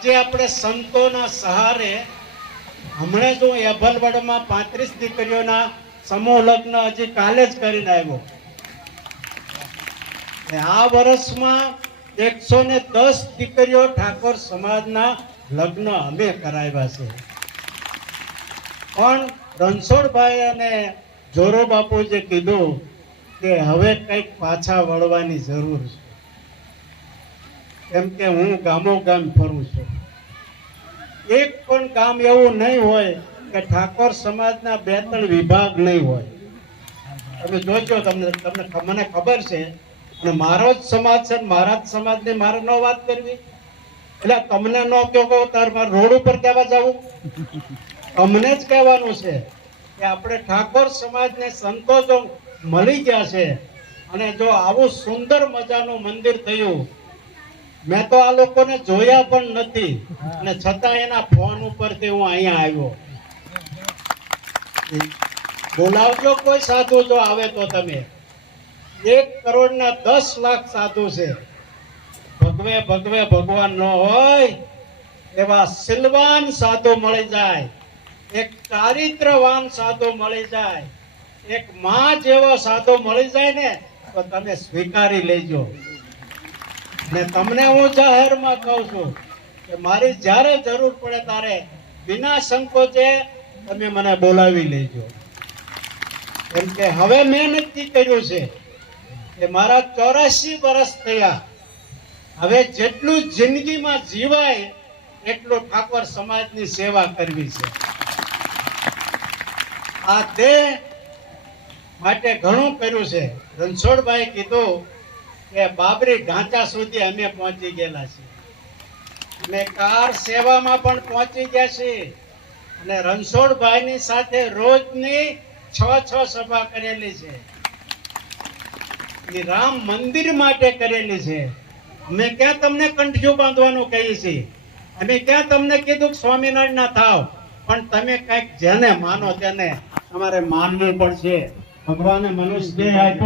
આજે આપણે સંતોના સહારે હમણાં જો એભલવાડમાં 35 દીકરીઓના સમૂહ લગ્ન હજી કાલે જ કરીને આવ્યો. આ વર્ષમાં 110 દીકરીઓ ઠાકોર સમાજના લગ્ન અમે કરાવ્યા છે. પણ રણછોડભાઈ અને જોરો બાપુ જે કીધું કે હવે કંઈક પાછા વળવાની જરૂર છે, કેમ કે હું ગામો ગામ ફરું છું. એક પણ ગામ એવું નહીં હોય કે ઠાકોર સમાજના 2-3 વિભાગ નહીં હોય. તમે જોજો, મને ખબર છે. અને મારો જ સમાજ છે, મારા જ સમાજની મારે ન વાત કરવી, એટલે તમને ન કહો તાર મારે રોડ ઉપર કહેવા જવું. અમને જ કહેવાનું છે કે આપણે ઠાકોર સમાજને સંતો જો મળી ગયા છે અને જો આવું સુંદર મજાનું મંદિર થયું, મેં તો આ લોકોને જોયા પણ નથી અને છતાં એના ફોન ઉપરથી હું અહીંયા આવ્યો. બોલાવજો કોઈ સાધુ જો આવે તો. તમે 1 કરોડના 10 લાખ સાધુ છે. ભગવે ભગવે ભગવાન ન હોય એવા સિલવાન સાધુ મળી જાય, એક ચારિત્રવાન સાધુ મળી જાય, એક માં જેવો સાધુ મળી જાય ને તો તમે સ્વીકારી લેજો. ને તમને હું જાહેરમાં કહું છું કે મારી જ્યારે જરૂર પડે ત્યારે વિના સંકોચે તમે મને બોલાવી લેજો. કેમ કે હવે મેં નક્કી કર્યું છે કે મારા 84 વર્ષ થયા, હવે જેટલું જિંદગીમાં જીવાય એટલું ઠાકોર સમાજની સેવા કરવી છે. આ તે માટે ઘણું કર્યું છે. રણછોડભાઈ કીધું કે બાબરી ઢાંચા સુધી અમે પહોંચી ગયેલા છીએ, અમે કાર સેવામાં પણ પહોંચી ગયા છીએ અને રણછોડભાઈની સાથે રોજની 6 સભા કરેલી છે. એ રામ મંદિર માટે કરેલી છે. અમે ક્યાં તમને કંઠીઓ બાંધવાનું કહીએ છીએ, અમે ક્યાં તમને કીધું સ્વામિનારાયણ ના થાવ, પણ તમે કઈક જેને માનો તેને અમારે માનવું પડશે. ભગવાને મનુષ્ય દેહ આપ્યો.